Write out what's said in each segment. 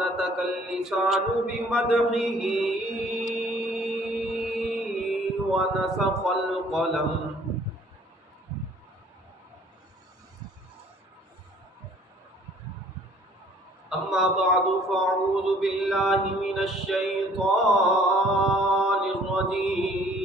نطق اللسان بمدحه ونسخ القلم. أما بعد فأعوذ بالله من الشيطان الرجيم.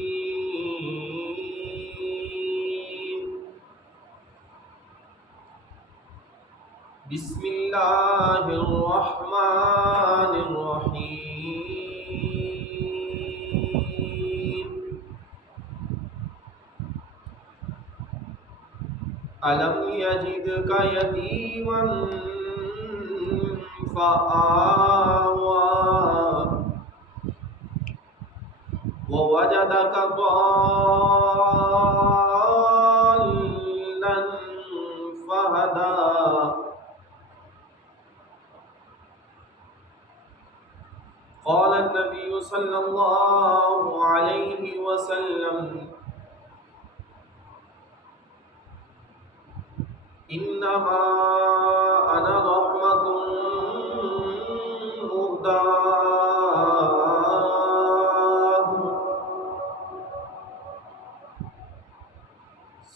بسم الله الرحمن الرحيم. ألم يجدك يتيما فآوى ووجدك ضالا فهدى. قال النبي صلى الله عليه وسلم: إنما أنا رحمة مهداة.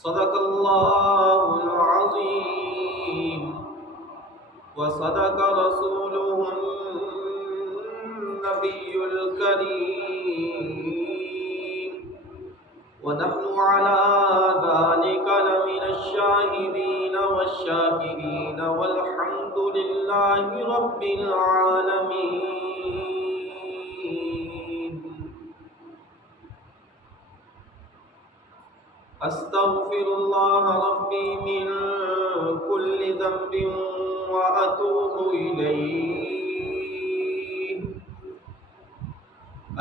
صدق الله العظيم وصدق رسوله النبي الكريم، ونحن على ذلك لمن الشاهدين والشاكرين، والحمد لله رب العالمين. أستغفر الله ربي من كل ذنب وأتوب إليه.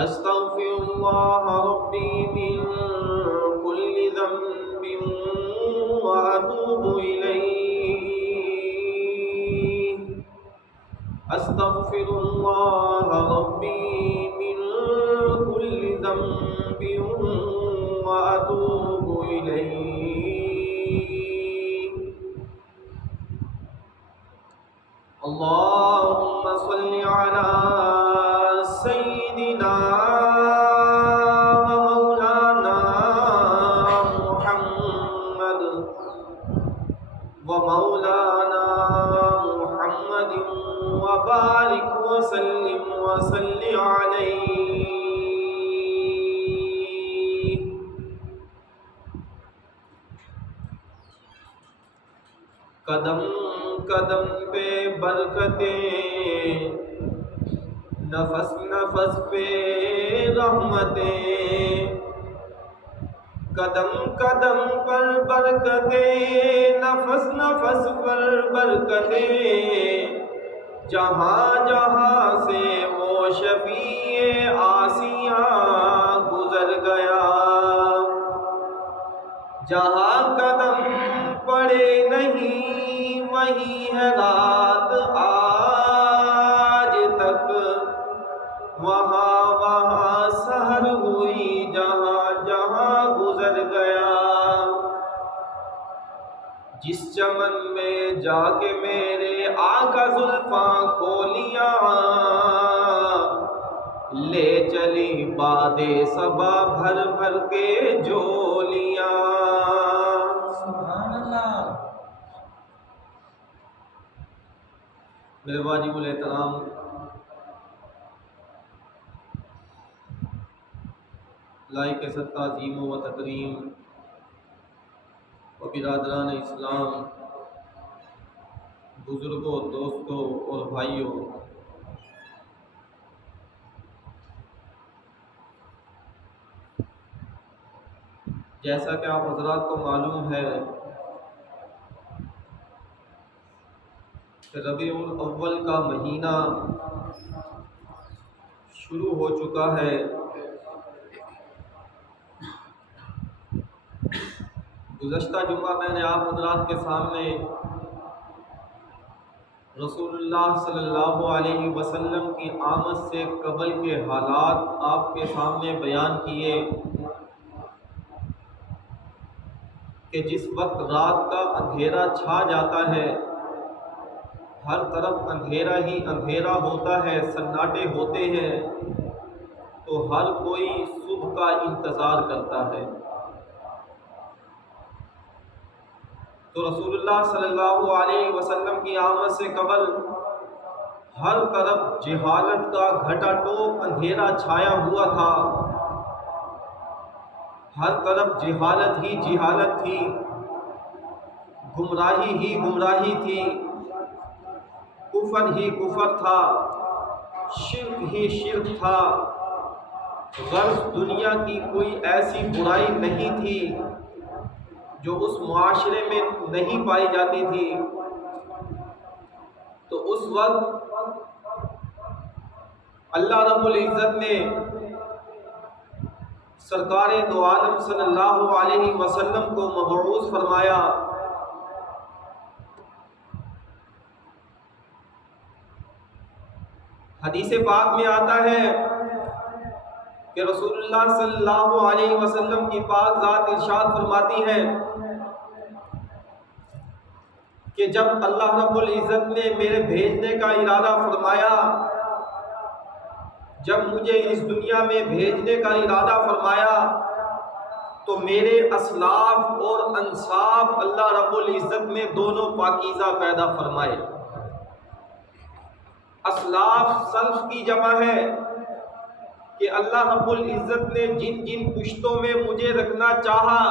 أستغفر الله ربي من كل ذنب وأتوب إليه. أستغفر الله ربي من كل ذنب وأتوب إليه. اللهم صل على سيدنا ومولانا محمد ومولانا محمد وبارك وسلم وصل عليه. قدم قدم پہ برکتیں، نفس نفس پہ رحمتیں. قدم قدم پر برکتیں، نفس نفس پر برکتیں. جہاں جہاں سے وہ شفیع آسیاں گزر گیا، جہاں قدم پڑے نہیں وہی ہے رات آج تک. وہاں وہاں سحر ہوئی جہاں جہاں گزر گیا. جس چمن میں جا کے میرے آقا زلفاں کھولیاں، لے چلی باد صبا بھر بھر کے جولیاں. سبحان اللہ. میرے واجب الاحترام لائق ست تعظیم و تکریم و برادران اسلام، بزرگوں، دوستوں اور بھائیوں، جیسا کہ آپ حضرات کو معلوم ہے کہ ربیع الاول کا مہینہ شروع ہو چکا ہے. گزشتہ جمعہ میں نے آپ حضرات کے سامنے رسول اللہ صلی اللہ علیہ وسلم کی آمد سے قبل کے حالات آپ کے سامنے بیان کیے کہ جس وقت رات کا اندھیرا چھا جاتا ہے ہر طرف اندھیرا ہی اندھیرا ہوتا ہے، سناٹے ہوتے ہیں، تو ہر کوئی صبح کا انتظار کرتا ہے۔ تو رسول اللہ صلی اللہ علیہ وسلم کی آمد سے قبل ہر طرف جہالت کا گھٹا ٹوپ اندھیرا چھایا ہوا تھا، ہر طرف جہالت ہی جہالت تھی، گمراہی ہی گمراہی تھی، کفر ہی کفر تھا، شرک ہی شرک تھا، غرض دنیا کی کوئی ایسی برائی نہیں تھی جو اس معاشرے میں نہیں پائی جاتی تھی۔ تو اس وقت اللہ رب العزت نے سرکار دو عالم صلی اللہ علیہ وسلم کو مبعوث فرمایا۔ حدیث پاک میں آتا ہے کہ رسول اللہ صلی اللہ علیہ وسلم کی پاک ذات ارشاد فرماتی ہے کہ جب اللہ رب العزت نے میرے بھیجنے کا ارادہ فرمایا، جب مجھے اس دنیا میں بھیجنے کا ارادہ فرمایا، تو میرے اسلاف اور انساب اللہ رب العزت نے دونوں پاکیزہ پیدا فرمائے۔ اسلاف سلف کی جمع ہے کہ اللہ رب العزت نے جن جن پشتوں میں مجھے رکھنا چاہا،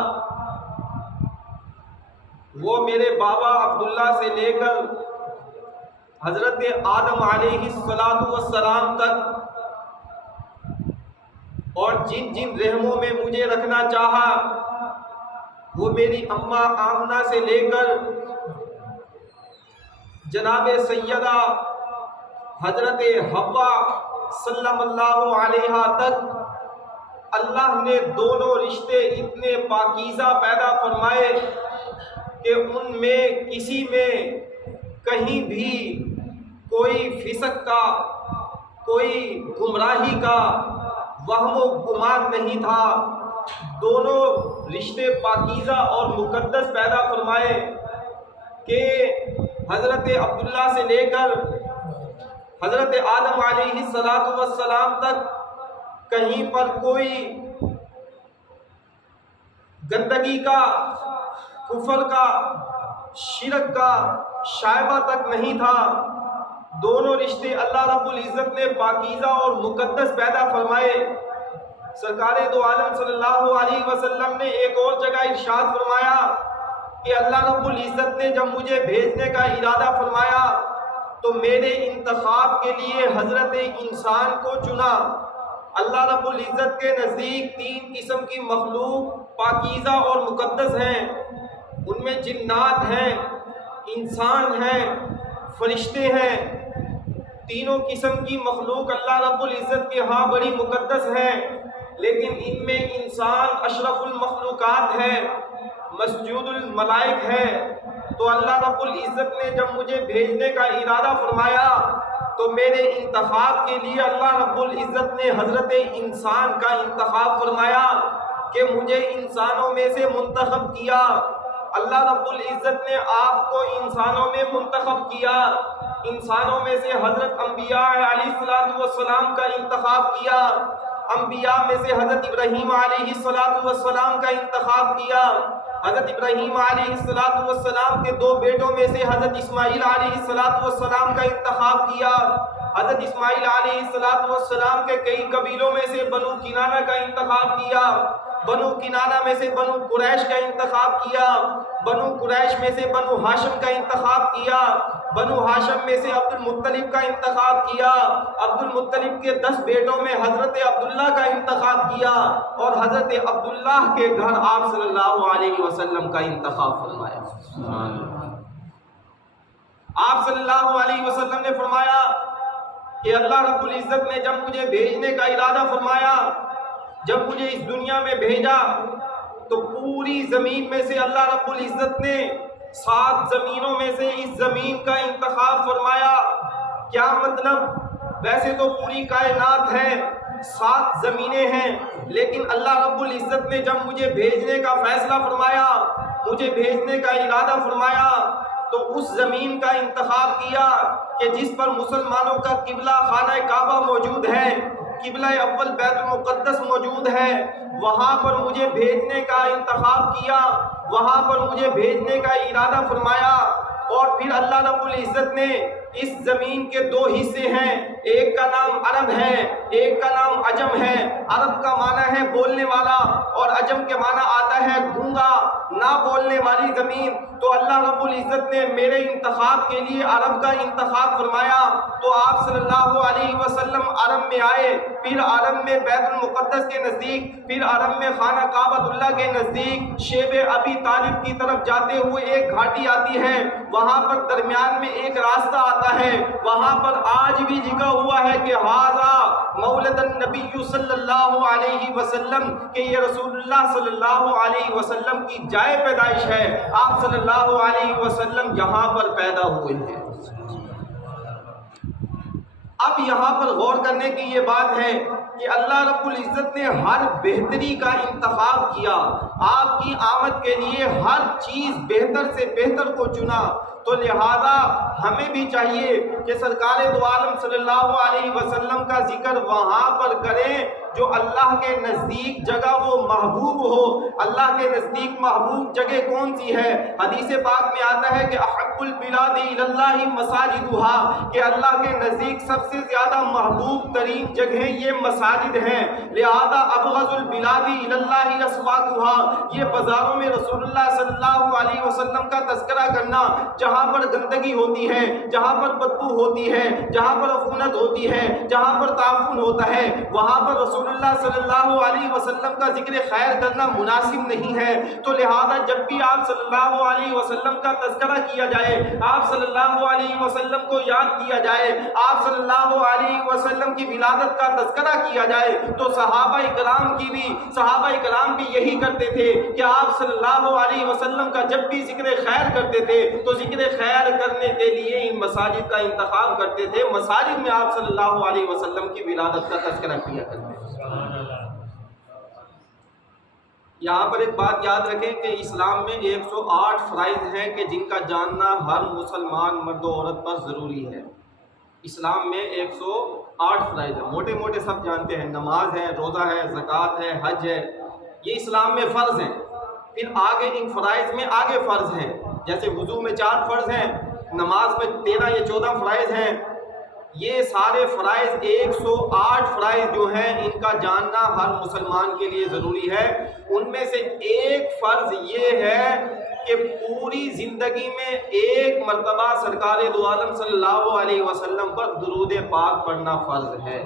وہ میرے بابا عبداللہ سے لے کر حضرت آدم علیہ السلام تک، اور جن جن رحموں میں مجھے رکھنا چاہا، وہ میری اماں آمنہ سے لے کر جناب سیدہ حضرت حوا صلی اللہ علیہ تک، اللہ نے دونوں رشتے اتنے پاکیزہ پیدا فرمائے کہ ان میں کسی میں کہیں بھی کوئی فسق کا، کوئی گمراہی کا وہم و گمان نہیں تھا۔ دونوں رشتے پاکیزہ اور مقدس پیدا فرمائے کہ حضرت عبداللہ سے لے کر حضرت آدم علیہ السلام تک کہیں پر کوئی گندگی کا، کفر کا، شرک کا شائبہ تک نہیں تھا۔ دونوں رشتے اللہ رب العزت نے پاکیزہ اور مقدس پیدا فرمائے۔ سرکار دو عالم صلی اللہ علیہ وسلم نے ایک اور جگہ ارشاد فرمایا کہ اللہ رب العزت نے جب مجھے بھیجنے کا ارادہ فرمایا تو میرے انتخاب کے لیے حضرت انسان کو چنا۔ اللہ رب العزت کے نزدیک تین قسم کی مخلوق پاکیزہ اور مقدس ہیں، ان میں جنات ہیں، انسان ہیں، فرشتے ہیں۔ تینوں قسم کی مخلوق اللہ رب العزت کے ہاں بڑی مقدس ہے، لیکن ان میں انسان اشرف المخلوقات ہے، مسجود الملائک ہے۔ تو اللہ رب العزت نے جب مجھے بھیجنے کا ارادہ فرمایا تو میرے انتخاب کے لیے اللہ رب العزت نے حضرت انسان کا انتخاب فرمایا کہ مجھے انسانوں میں سے منتخب کیا۔ اللہ رب العزت نے آپ کو انسانوں میں منتخب کیا، انسانوں میں سے حضرت انبیاء علیہ السلام کا انتخاب کیا، انبیاء میں سے حضرت ابراہیم علیہ السلام کا انتخاب کیا، حضرت ابراہیم علیہ السلام کے دو بیٹوں میں سے حضرت اسماعیل علیہ السلام کا انتخاب کیا، حضرت اسماعیل علیہ السلام کے کئی قبیلوں میں سے بنو کنانہ کا انتخاب کیا، بنو کنانہ میں سے بنو قریش کا انتخاب کیا، بنو قریش میں سے بنو ہاشم کا انتخاب کیا، بنو ہاشم میں سے عبد المطلب کا انتخاب کیا، عبد المطلب کے 10 بیٹوں میں حضرت عبداللہ کا انتخاب کیا، اور حضرت عبداللہ کے گھر آپ صلی اللہ علیہ وسلم کا انتخاب فرمایا۔ آپ صلی اللہ علیہ وسلم نے فرمایا کہ اللہ رب العزت نے جب مجھے بھیجنے کا ارادہ فرمایا، جب مجھے اس دنیا میں بھیجا تو پوری زمین میں سے اللہ رب العزت نے 7 زمینوں میں سے اس زمین کا انتخاب فرمایا۔ کیا مطلب؟ ویسے تو پوری کائنات ہے، 7 زمینیں ہیں، لیکن اللہ رب العزت نے جب مجھے بھیجنے کا فیصلہ فرمایا، مجھے بھیجنے کا ارادہ فرمایا، تو اس زمین کا انتخاب کیا کہ جس پر مسلمانوں کا قبلہ خانہ کعبہ موجود ہے، قبلہ اول بیت المقدس موجود ہے، وہاں پر مجھے بھیجنے کا انتخاب کیا، وہاں پر مجھے بھیجنے کا ارادہ فرمایا۔ اور پھر اللہ رب العزت نے اس زمین کے دو حصے ہیں، ایک کا نام عرب ہے، ایک کا نام عجم ہے۔ عرب کا معنی ہے بولنے والا اور عجم کے معنی آتا ہے گونگا، نہ بولنے والی زمین۔ تو اللہ رب العزت نے میرے انتخاب کے لیے عرب کا انتخاب فرمایا، تو آپ صلی اللہ علیہ وسلم عرب میں آئے، پھر عرب میں بیت المقدس کے نزدیک، پھر عرب میں خانہ کعبۃ اللہ کے نزدیک شیب ابی طالب کی طرف جاتے ہوئے ایک گھاٹی آتی ہے، وہاں پر درمیان میں ایک راستہ آتا ہے، وہاں پر آج بھی لکھا ہوا ہے کہ ھذا مولد النبی صلی اللہ علیہ وسلم، کہ یہ رسول اللہ صلی اللہ علیہ وسلم کی جائے پیدائش ہے، آپ صلی اللہ علیہ وسلم یہاں پر پیدا ہوئے ہیں۔ اب یہاں پر غور کرنے کی یہ بات ہے کہ اللہ رب العزت نے ہر بہتری کا انتخاب کیا، آپ کی آمد کے لیے ہر چیز بہتر سے بہتر کو چنا، تو لہذا ہمیں بھی چاہیے کہ سرکار دو عالم صلی اللہ علیہ وسلم کا ذکر وہاں پر کریں جو اللہ کے نزدیک جگہ وہ محبوب ہو۔ اللہ کے نزدیک محبوب جگہ کون سی ہے؟ حدیث پاک میں آتا ہے کہ احب البلاد الی اللہ مساجدها، کہ اللہ کے نزدیک سب سے زیادہ محبوب ترین جگہیں یہ مساجد ہیں، لہذا ابغض البلاد الی اللہ اسواقها، یہ بازاروں میں رسول اللہ صلی اللہ علیہ وسلم کا تذکرہ کرنا، جہاں پر گندگی ہوتی ہے، جہاں پر بدبو ہوتی ہے، جہاں پر عفونت ہوتی ہے، جہاں پر تعفن ہوتا ہے، وہاں پر رسول اللہ صلی اللہ علیہ وسلم کا ذکر خیر کرنا مناسب نہیں ہے۔ تو لہذا جب بھی آپ صلی اللہ علیہ وسلم کا تذکرہ کیا جائے، آپ صلی اللہ علیہ وسلم کو یاد کیا جائے، آپ صلی اللہ علیہ وسلم کی ولادت کا تذکرہ کیا جائے، تو صحابہ کرام بھی یہی کرتے تھے کہ آپ صلی اللہ علیہ وسلم کا جب بھی ذکر خیر کرتے تھے تو ذکر خیر کرنے کے لیے ان مساجد کا انتخاب کرتے تھے، مساجد میں آپ صلی اللہ علیہ وسلم کی ولادت کا تذکرہ کیا کرتے تھے۔ یہاں پر ایک بات یاد رکھیں کہ اسلام میں 108 فرائض ہیں کہ جن کا جاننا ہر مسلمان مرد و عورت پر ضروری ہے۔ اسلام میں 108 فرائض ہیں، موٹے موٹے سب جانتے ہیں، نماز ہے، روزہ ہے، زکوٰۃ ہے، حج ہے، یہ اسلام میں فرض ہیں۔ پھر آگے ان فرائض میں آگے فرض ہیں، جیسے وضو میں 4 فرض ہیں، نماز میں 13 یا 14 فرائض ہیں۔ یہ سارے فرائض 108 فرائض جو ہیں ان کا جاننا ہر مسلمان کے لیے ضروری ہے۔ ان میں سے ایک فرض یہ ہے کہ پوری زندگی میں ایک مرتبہ سرکار دو عالم صلی اللہ علیہ وسلم پر درود پاک پڑھنا فرض ہے۔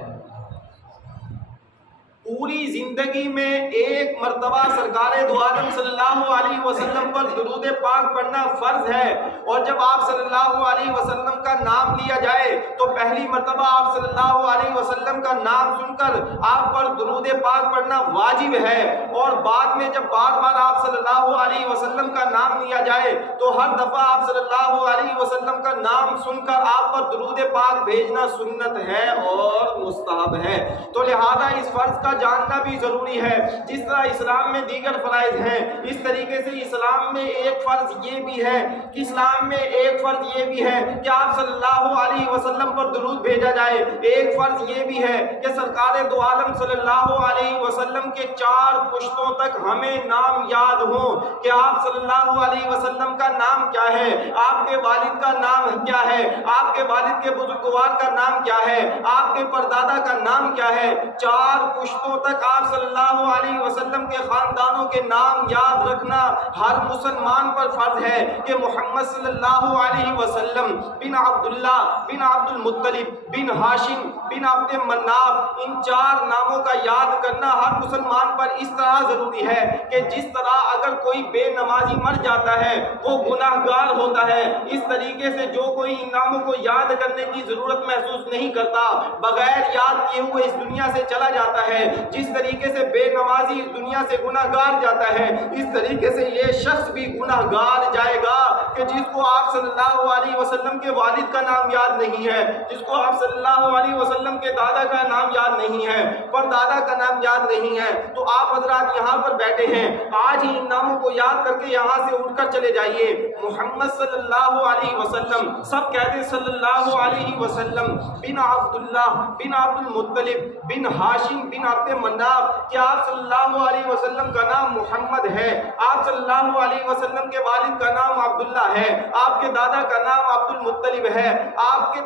پوری زندگی میں ایک مرتبہ سرکار دو عالم صلی اللہ علیہ وسلم پر درود پاک پڑھنا فرض ہے۔ اور جب آپ صلی اللہ علیہ وسلم کا نام لیا جائے تو پہلی مرتبہ آپ صلی اللہ علیہ وسلم کا نام سن کر آپ پر درود پاک پڑھنا واجب ہے، اور بعد میں جب بار بار آپ صلی اللہ علیہ وسلم کا نام لیا جائے تو ہر دفعہ آپ صلی اللہ علیہ وسلم کا نام سن کر آپ پر درود پاک بھیجنا سنت ہے اور مستحب ہے۔ تو لہذا اس فرض کا جاننا بھی ضروری ہے۔ جس طرح اسلام میں دیگر فرائض ہیں، اس طریقے سے اسلام میں ایک فرض یہ بھی ہے کہ آپ صلی اللہ علیہ وسلم پر درود بھیجا جائے۔ ایک فرض یہ بھی ہے کہ سرکار دو عالم صلی اللہ علیہ وسلم کے 4 پشتوں تک ہمیں نام یاد ہوں کہ آپ صلی اللہ علیہ وسلم کا نام کیا ہے، آپ کے والد کا نام کیا ہے، آپ کے والد کے بزرگوار کا نام کیا ہے، آپ کے پردادا کا نام کیا ہے۔ 4 پشتوں تک آپ صلی اللہ علیہ وسلم کے خاندانوں کے نام یاد رکھنا ہر مسلمان پر فرض ہے کہ محمد صلی اللہ علیہ وسلم بن عبداللہ بن عبد المطلب بن ہاشم بن عبد مناف، ان 4 ناموں کا یاد کرنا ہر مسلمان پر اس طرح ضروری ہے کہ جس طرح اگر کوئی بے نمازی مر جاتا ہے وہ گناہ گار ہوتا ہے، اس طریقے سے جو کوئی ان ناموں کو یاد کرنے کی ضرورت محسوس نہیں کرتا، بغیر یاد کیے ہوئے اس دنیا سے چلا جاتا ہے۔ جس طریقے سے بے نمازی اس دنیا سے گناہ گار جاتا ہے، اس طریقے سے یہ شخص بھی گناہ گار جائے گا کہ جس کو آپ صلی اللہ علیہ وسلم کے والد کا نام یاد نہیں ہے، جس کو آپ صلی اللہ علیہ وسلم وسلم کے دادا کا نام یاد نہیں ہے، پر دادا کا نام یاد نہیں ہے، تو آپ حضرات یہاں پر بیٹھے ہیں، آج ہی ان ناموں کو یاد کر کے یہاں سے اٹھ کر چلے جائیے۔ محمد صلی اللہ علیہ وسلم، سب کہتے صلی اللہ علیہ وسلم، بن عبداللہ بن عبد المطلب بن ہاشم بن عبد مناف، کہ آپ صلی اللہ علیہ وسلم کا نام محمد ہے، آپ صلی اللہ علیہ وسلم کے والد کا نام عبداللہ ہے، آپ کے دادا کا نام عبد المطلب ہے، آپ کے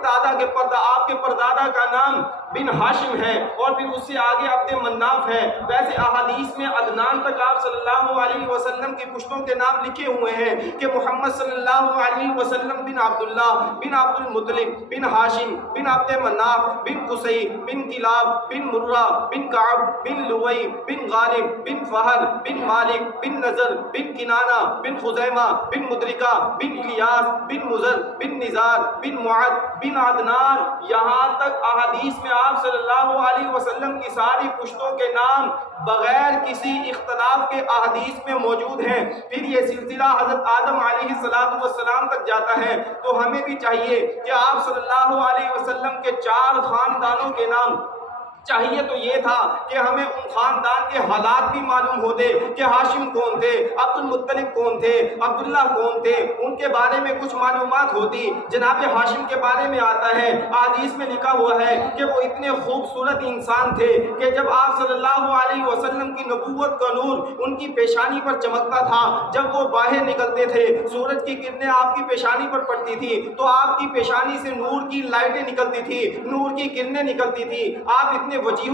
پردادا کا نام بن ہاشم ہے، اور پھر اس سے آگے عبد مناف ہے۔ ویسے احادیث میں عدنان تک آپ صلی اللہ علیہ وسلم کی پشتوں کے نام لکھے ہوئے ہیں کہ محمد صلی اللہ علیہ وسلم بن عبداللہ بن عبد المطلب بن ہاشم بن عبد مناف بن قصی بن کلاب بن مرہ بن کعب بن لوئی بن غالب بن فہر بن مالک بن نضر بن کنانہ بن خزیمہ بن مدرکہ بن الیاس بن مزر بن نزار بن معد بن عدنان۔ یہاں تک احادیث میں آپ صلی اللہ علیہ وسلم کی ساری پشتوں کے نام بغیر کسی اختلاف کے احادیث میں موجود ہیں۔ پھر یہ سلسلہ حضرت آدم علیہ السلام تک جاتا ہے، تو ہمیں بھی چاہیے کہ آپ صلی اللہ علیہ وسلم کے 4 خاندانوں کے نام، چاہیے تو یہ تھا کہ ہمیں ان خاندان کے حالات بھی معلوم ہوتے کہ ہاشم کون تھے، عبد المطلب کون تھے، عبداللہ کون تھے، ان کے بارے میں کچھ معلومات ہوتی۔ جناب ہاشم کے بارے میں آتا ہے، حدیث میں لکھا ہوا ہے کہ وہ اتنے خوبصورت انسان تھے کہ جب آپ صلی اللہ علیہ وسلم کی نبوت کا نور ان کی پیشانی پر چمکتا تھا، جب وہ باہر نکلتے تھے، سورج کی کرنیں آپ کی پیشانی پر پڑتی تھی تو آپ کی پیشانی سے نور کی لائٹیں نکلتی تھی، نور کی کرنیں نکلتی تھی۔ آپ اتنے وجیح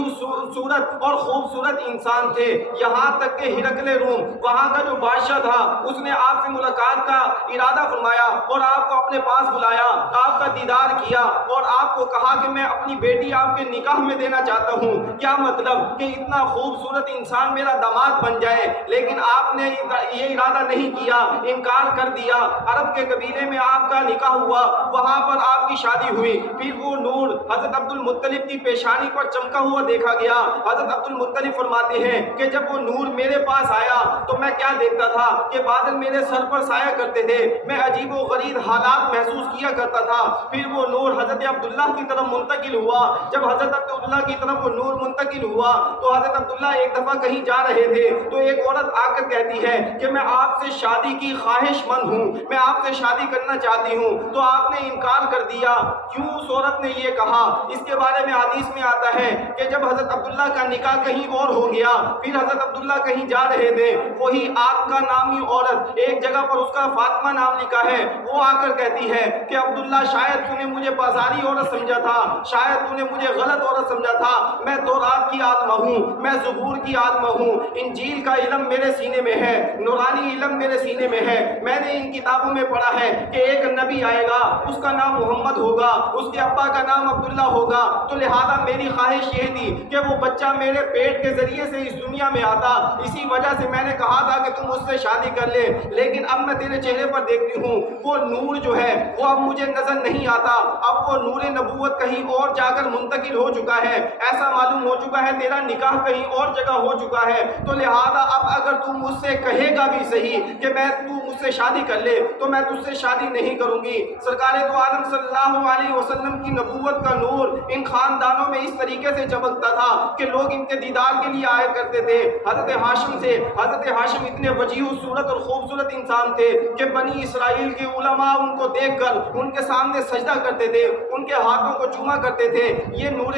صورت اور خوبصورت انسان تھے، یہاں تک کہ ہرقل روم، وہاں کا جو بادشاہ تھا، اس نے آپ سے ملاقات کا ارادہ فرمایا اور آپ کو اپنے پاس بلایا، آپ کا دیدار کیا اور آپ کو کہا کہ میں اپنی بیٹی آپ کے نکاح میں دینا چاہتا ہوں۔ کیا مطلب کہ اتنا خوبصورت انسان میرا داماد بن جائے، لیکن آپ نے یہ ارادہ نہیں کیا، انکار کر دیا۔ عرب کے قبیلے میں آپ کا نکاح ہوا، وہاں پر آپ کی شادی ہوئی، پھر وہ نور حضرت عبد المطلب کی پیشانی پر چمکا ہوا دیکھا گیا۔ حضرت عبد المطلب فرماتے ہیں کہ جب وہ نور میرے پاس آیا تو میں کیا دیکھتا تھا کہ بادل میرے سر پر سایہ کرتے تھے، میں عجیب و غریب حالات محسوس کیا کرتا تھا۔ پھر وہ نور حضرت عبداللہ کی طرف منتقل ہوا، جب حضرت عبداللہ کی طرف وہ نور منتقل ہوا تو حضرت عبداللہ ایک دفعہ کہیں جا رہے تھے تو ایک عورت آ کر کہتی ہے کہ میں آپ سے شادی کی خواہش مند ہوں، میں آپ سے شادی کرنا چاہتی ہوں، تو آپ نے انکار کر دیا۔ کیوں اس عورت نے یہ کہا؟ اس کے بارے میں حدیث میں آتا ہے کہ جب حضرت عبداللہ کا نکاح کہیں اور ہو گیا، پھر حضرت عبداللہ کہیں جا رہے تھے، وہی آپ کا نامی عورت، ایک جگہ پر اس کا فاطمہ نام لکھا ہے، وہ آ کر کہتی ہے کہ عبداللہ شاید تو نے مجھے بازاری عورت سمجھا تھا، شاید تو نے مجھے غلط عورت سمجھا تھا، میں تورات کی آدمہ ہوں، میں زبور کی آدمہ ہوں، انجیل کا علم میرے سینے میں ہے، نورانی علم میرے سینے میں ہے، میں نے ان کتابوں میں پڑھا ہے کہ ایک نبی آئے گا، اس کا نام محمد ہوگا، اس کے ابا کا نام عبداللہ ہوگا، تو لہذا میری خواہش یہ تھی کہ وہ بچہ میرے پیٹ کے ذریعے سے اس دنیا میں آتا، اسی وجہ سے میں نے کہا تھا کہ تم اس سے شادی کر لے، لیکن اب میں تیرے چہرے پر دیکھتی ہوں وہ نور جو ہے وہ اب مجھے نظر نہیں آتا، اب وہ نور نبوت کہیں اور جا کر منتقل ہو چکا ہے، ایسا معلوم ہو چکا ہے تیرا نکاح کہیں اور جگہ ہو چکا ہے، تو لہذا اب اگر تم مجھ سے کہے گا بھی صحیح کہ تو مجھ سے شادی کر لے تو میں تجھ سے شادی نہیں کروں گی۔ سرکار دو عالم صلی اللہ علیہ وسلم کی نبوت کا نور ان خاندانوں میں اس طریقے سے چمکتا تھا کہ لوگ ان کے دیدار کے لیے آیا کرتے تھے۔ حضرت ہاشم اتنے وجیح صورت اور خوبصورت انسان تھے کہ بنی اسرائیل کے علماء ان کو دیکھ کر ان کے سامنے سجدہ کرتے تھے، ان کے ہاتھوں کو چوما کرتے تھے۔ یہ نور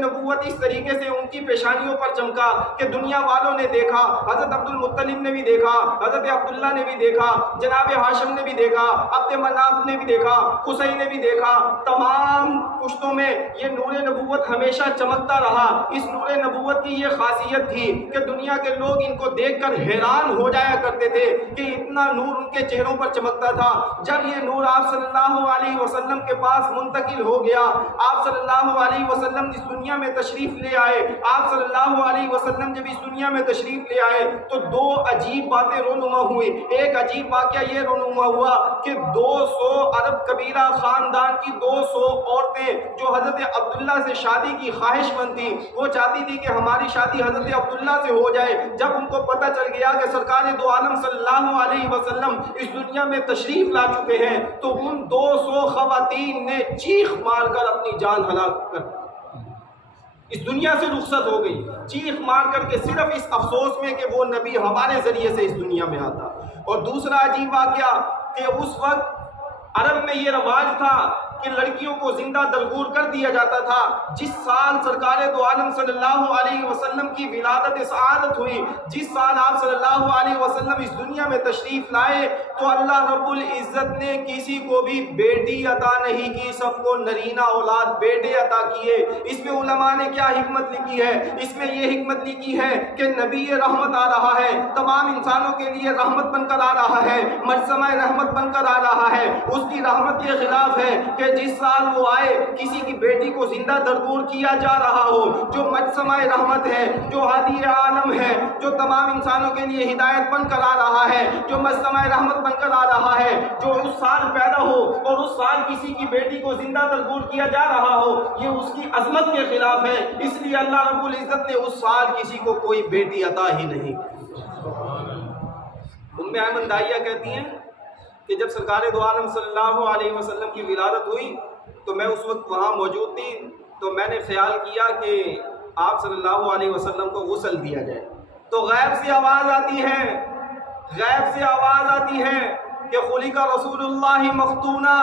نبوت اس طریقے سے ان کی پیشانیوں پر چمکا کہ دنیا والوں نے دیکھا، حضرت عبد المطلب نے بھی دیکھا، حضرت عبداللہ نے بھی دیکھا، جناب ہاشم نے بھی دیکھا، عبد مناف نے بھی دیکھا، قصی نے بھی دیکھا، تمام پشتوں میں یہ نور نبوت ہمیشہ چمکتا رہا۔ اس نور نبوت کی یہ خاصیت تھی کہ دنیا کے لوگ ان کو دیکھ کر حیران ہو جایا کرتے تھے کہ اتنا نور ان کے چہروں پر چمکتا تھا۔ جب یہ نور آپ صلی اللہ علیہ وسلم کے پاس منتقل ہو گیا، آپ صلی اللہ علیہ وسلم اس دنیا میں تشریف لے آئے، آپ صلی اللہ علیہ وسلم جب اس دنیا میں تشریف لے آئے تو 2 عجیب باتیں رونما ہوئی۔ ایک عجیب واقعہ یہ رونما ہوا کہ 200 عرب قبیلہ خاندان کی 200 عورتیں جو حضرت عبداللہ سے شادی شادی کی خواہش مند تھی، وہ چاہتی تھی کہ ہماری شادی حضرت عبداللہ سے ہو جائے۔ جب ان کو پتہ چل گیا کہ سرکار دو عالم صلی اللہ علیہ وسلم اس دنیا میں تشریف لا چکے ہیں تو ان 200 خواتین نے چیخ مار کر اپنی جان ہلاک کر اس دنیا سے رخصت ہو گئی، چیخ مار کر کے صرف اس افسوس میں کہ وہ نبی ہمارے ذریعے سے اس دنیا میں آتا۔ اور دوسرا عجیب واقعہ کہ اس وقت عرب میں یہ رواج تھا کہ لڑکیوں کو زندہ درگور کر دیا جاتا تھا۔ جس سال سرکار دو عالم صلی اللہ علیہ وسلم کی ولادت سعادت ہوئی، جس سال آپ صلی اللہ علیہ وسلم اس دنیا میں تشریف لائے، تو اللہ رب العزت نے کسی کو بھی بیٹی عطا نہیں کی، سب کو نرینہ اولاد بیٹے عطا کیے۔ اس میں علماء نے کیا حکمت لکھی ہے؟ اس میں یہ حکمت لکھی ہے کہ نبی رحمت آ رہا ہے، تمام انسانوں کے لیے رحمت بن کر آ رہا ہے، مجسمہ رحمت بن کر آ رہا ہے۔ اس کی رحمت کے خلاف ہے کہ جس سال وہ آئے کسی کی بیٹی کو زندہ درگور کیا جا رہا ہو، جو مجسمہ رحمت ہے، جو ہادی عالم ہے، جو تمام انسانوں کے لیے ہدایت بن کر آ رہا ہے، جو مجسمہ رحمت بن کر آ رہا ہے، جو اس سال پیدا ہو اور اس سال کسی کی بیٹی کو زندہ درگور کیا جا رہا ہو، یہ اس کی عظمت کے خلاف ہے۔ اس لیے اللہ رب العزت نے اس سال کسی کو کوئی بیٹی عطا ہی نہیں کی۔ ایمن دائیہ کہتی ہیں کہ جب سرکار دو عالم صلی اللہ علیہ وسلم کی ولادت ہوئی تو میں اس وقت وہاں موجود تھی، تو میں نے خیال کیا کہ آپ صلی اللہ علیہ وسلم کو غسل دیا جائے، تو غیب سے آواز آتی ہے کہ خلق رسول اللہ مختونا،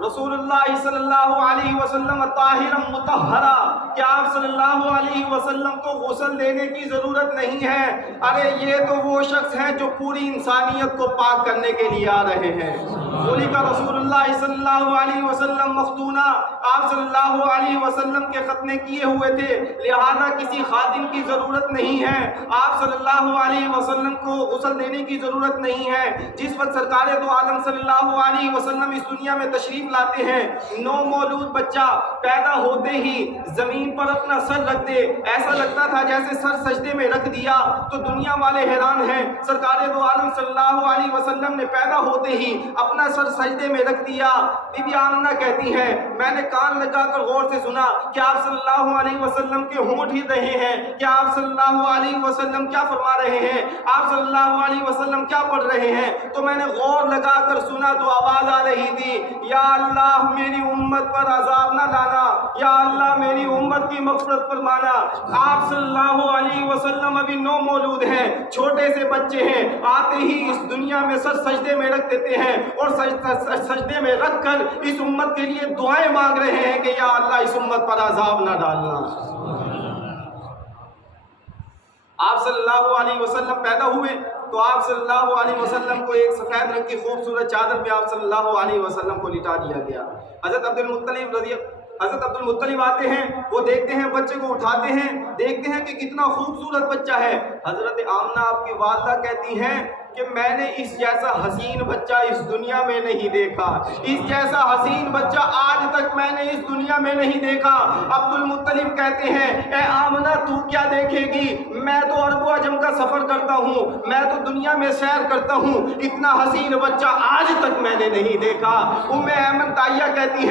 رسول اللہ صلی اللہ علیہ وسلم طاہرا مطہرا، کہ آپ صلی اللہ علیہ وسلم کو غسل دینے کی ضرورت نہیں ہے۔ ارے یہ تو وہ شخص ہیں جو پوری انسانیت کو پاک کرنے کے لیے آ رہے ہیں۔ خلق رسول اللہ صلی اللہ علیہ وسلم مختونا، آپ صلی اللہ علیہ وسلم کے ختنے کیے ہوئے تھے، لہذا کسی خادم کی ضرورت نہیں ہے، آپ صلی اللہ علیہ وسلم کو غسل دینے کی ضرورت نہیں ہے۔ جس وقت سرکار دو عالم صلی اللہ علیہ وسلم اس دنیا میں تشریف لاتے ہیں، نو مولود بچہ پیدا ہوتے ہی زمین پر اپنا سر رکھ دے، ایسا لگتا تھا جیسے سر سجدے میں رکھ دیا، تو دنیا والے حیران ہیں۔ سرکار دو عالم صلی اللہ علیہ وسلم نے پیدا ہوتے ہی اپنا سر سجدے میں رکھ دیا۔ بی بی آمنہ کہتی ہیں میں نے کان لگا کر غور سے سنا کہ آپ صلی اللہ علیہ وسلم کے ہونٹ ہل رہے ہیں، کہ آپ صلی اللہ علیہ وسلم کیا فرما رہے ہیں، آپ صلی اللہ علیہ وسلم کیا پڑھ رہے ہیں۔ تو میں نے غور لگا کر سنا تو آواز آ رہی تھی، یا اللہ میری امت پر عذاب نہ لانا، یا اللہ میری امت کی مغفرت فرمانا۔ آپ صلی اللہ علیہ وسلم ابھی نو مولود ہیں، چھوٹے سے بچے ہیں، آتے ہی اس دنیا میں سر سجدے میں رکھ دیتے ہیں اور سجدے میں رکھ کر اس امت کے لیے دعائیں مانگ رہے ہیں کہ یا اللہ اس امت پر عذاب نہ ڈالنا۔ آپ صلی اللہ علیہ وسلم پیدا ہوئے تو آپ صلی اللہ علیہ وسلم کو ایک سفید رنگ کی خوبصورت چادر میں آپ صلی اللہ علیہ وسلم کو لٹا دیا گیا۔ حضرت عبد المطلب آتے ہیں، وہ دیکھتے ہیں بچے کو، اٹھاتے ہیں، دیکھتے ہیں کہ کتنا خوبصورت بچہ ہے۔ حضرت آمنہ آپ کی والدہ کہتی ہیں کہ میں نے اس جیسا حسین بچہ اس دنیا میں نہیں دیکھا، اس جیسا حسین بچہ آج تک میں نے اس دنیا میں نہیں دیکھا۔ عبد المطلب کہتے ہیں اے آمنہ تو کیا دیکھے گی، میں تو عرب و عجم کا سفر کرتا ہوں، میں تو دنیا میں سیر کرتا ہوں، اتنا حسین بچہ آج تک میں نے نہیں دیکھا۔ ایمن دائیہ کہتی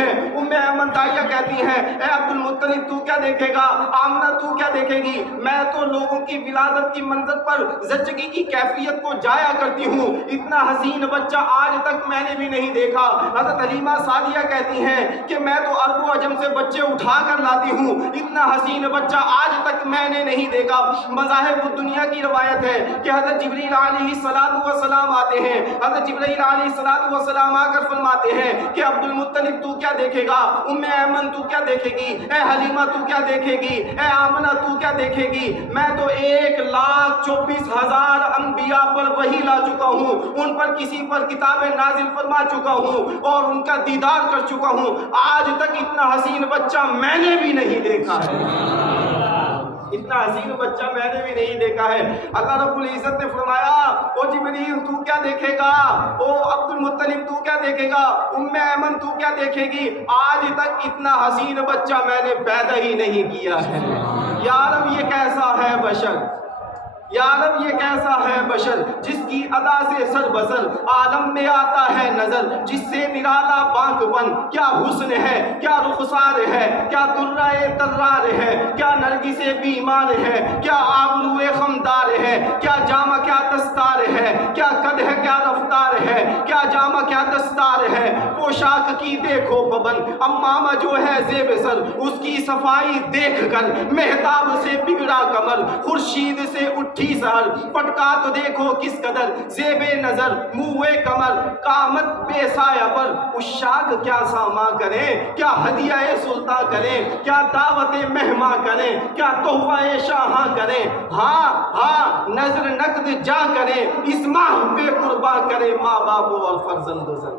ہیں اے عبد المطلب تو کیا دیکھے گا، آمنہ تو کیا دیکھے گی، میں تو لوگوں کی ولادت کی منظر پر زچگی کی کیفیت کو جایا کرتی ہوں، اتنا حسین بچہ آج تک میں نے بھی نہیں دیکھا۔ حضرت حلیمہ سعدیہ کہتی ہیں کہ میں تو عرب و عجم سے بچے اٹھا کر لاتی ہوں، اتنا حسین بچہ آج تک میں نے نہیں دیکھا۔ مذاہب الدنیا کی روایت ہے کہ حضرت جبریل علیہ السلام آتے ہیں، حضرت جبریل علیہ السلام آ کر فرماتے ہیں کہ عبد المطلب تو کیا دیکھے گا، ایمن تو کیا دیکھے گی، اے حلیمہ تو کیا دیکھے گی، اے آمنہ تو کیا دیکھے گی، میں تو 1,24,000 انبیاء پر وحی لا چکا ہوں، ان پر کسی پر کتابیں نازل فرما چکا ہوں اور ان کا دیدار کر چکا ہوں، آج تک اتنا حسین بچہ میں نے بھی نہیں دیکھا ہے، اتنا حسین بچہ میں نے بھی نہیں دیکھا ہے۔ اللہ رب العزت نے فرمایا او جبریل تو کیا دیکھے گا، او عبد المطلب تو کیا دیکھے گا، ایمن تو کیا دیکھے گی، آج تک اتنا حسین بچہ میں نے پیدا ہی نہیں کیا ہے۔ یا رب یہ کیسا ہے بشر، یا رب یہ کیسا ہے بشر جس کی ادا سے سر بسر عالم میں آتا ہے نظر، جس سے نرالا بانک بن، کیا حسن ہے کیا رخسار ہے، کیا درہ طرار ہے، کیا نرگس بیمار ہے، کیا آبرو خمدار ہے، کیا جامہ کیا دستار ہے، کیا قد ہے کیا رفتار ہے، کیا جامہ کیا دستار ہے، پوشاک کی دیکھو پابند امامہ جو ہے زیب سر، اس کی صفائی دیکھ کر مہتاب سے بگڑا کمر، خورشید سے اٹھی سحر، پٹکا تو دیکھو کس قدر زیب نظر منہ کمر، قامت بے سایہ پر عشاق کیا ساما کریں، کیا ہدیہ سلطان کریں، کیا دعوت مہماں کریں، کیا تحفہ شاہاں کریں، ہاں نظر نقد جا کریں، اس ماہ بے قربا کریں ماں باپ اور فرزند و زن۔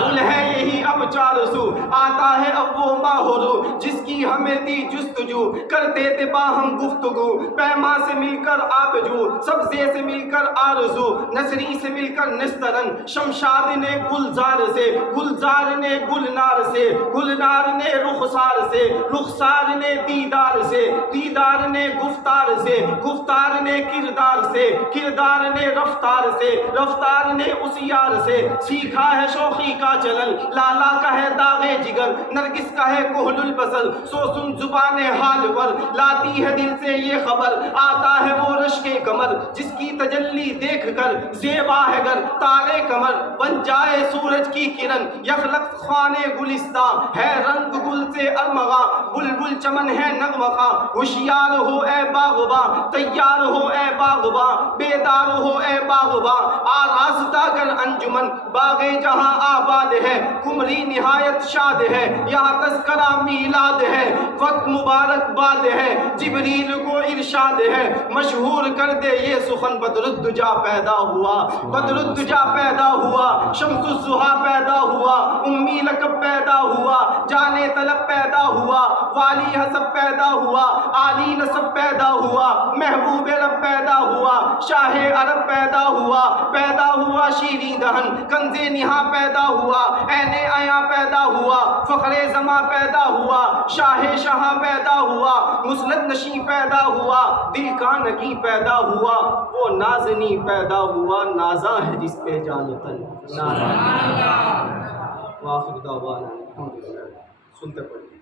گل ہے یہی اب چار سو، آتا ہے اب وہ ماہ رو، جس کی ہمیں دی جستجو، کرتے تھے باہم گفتگو، پیما سے مل کر آبجو، سبزے سے مل کر آرزو، نسری سے مل کر نسترن، شمشاد نے گلزار سے، گلزار نے گلنار سے، گلنار نے رخسار سے، رخسار نے دیدار سے، دیدار نے گفتار سے، گفتار نے کردار سے، کردار نے رفتار سے، رفتار نے اس یار سے، سیکھا ہے شوخی کا چلن، لالا کا ہے داغے جگر، نرگس کا ہے کحل البصر، سو سن زبان حال ور، لاتی ہے دل سے یہ خبر، آتا ہے وہ رشک کمر، جس کی تجلی دیکھ کر زیبا ہے گر تارے کمر، بن جائے سورج کی کرن، یخلق خانے گلستان، ہے رنگ گل سے ارمغاں، بلبل چمن ہے نغمخاں، ہوشیار ہو اے باغباں، تیار ہو اے باغباں، بیدار ہو اے باغباں، آراستہ گر انجمن، باغ جہاں آباد ہے، کمری نہایت شاد ہے، یہاں تذکرہ میلاد ہے، وقت مبارک باد ہے، جبریل کو ارشاد ہے، مشہور کر دے یہ سخن، بدرالدجا پیدا ہوا، بدرالدجا پیدا ہوا، شمس الضحیٰ پیدا ہوا، امی لقب پیدا ہوا، جانے طلب پیدا ہوا، والی حسب پیدا ہوا، عالی نسب پیدا ہوا، محبوب رب پیدا ہوا، شاہ عرب پیدا ہوا، پیدا ہوا شیریں دہن، کنز نہاں پیدا ہوا، عین عیاں پیدا ہوا، فخر زماں پیدا ہوا، شاہ شہاں پیدا ہوا، مسند نشیں پیدا ہوا، دل کا نگی پیدا ہوا، وہ نازنی پیدا ہوا، نازاں ہے جس پہ جانتن نازاں۔ واخر دعوانا الحمدللہ۔ سنتے پڑھیں۔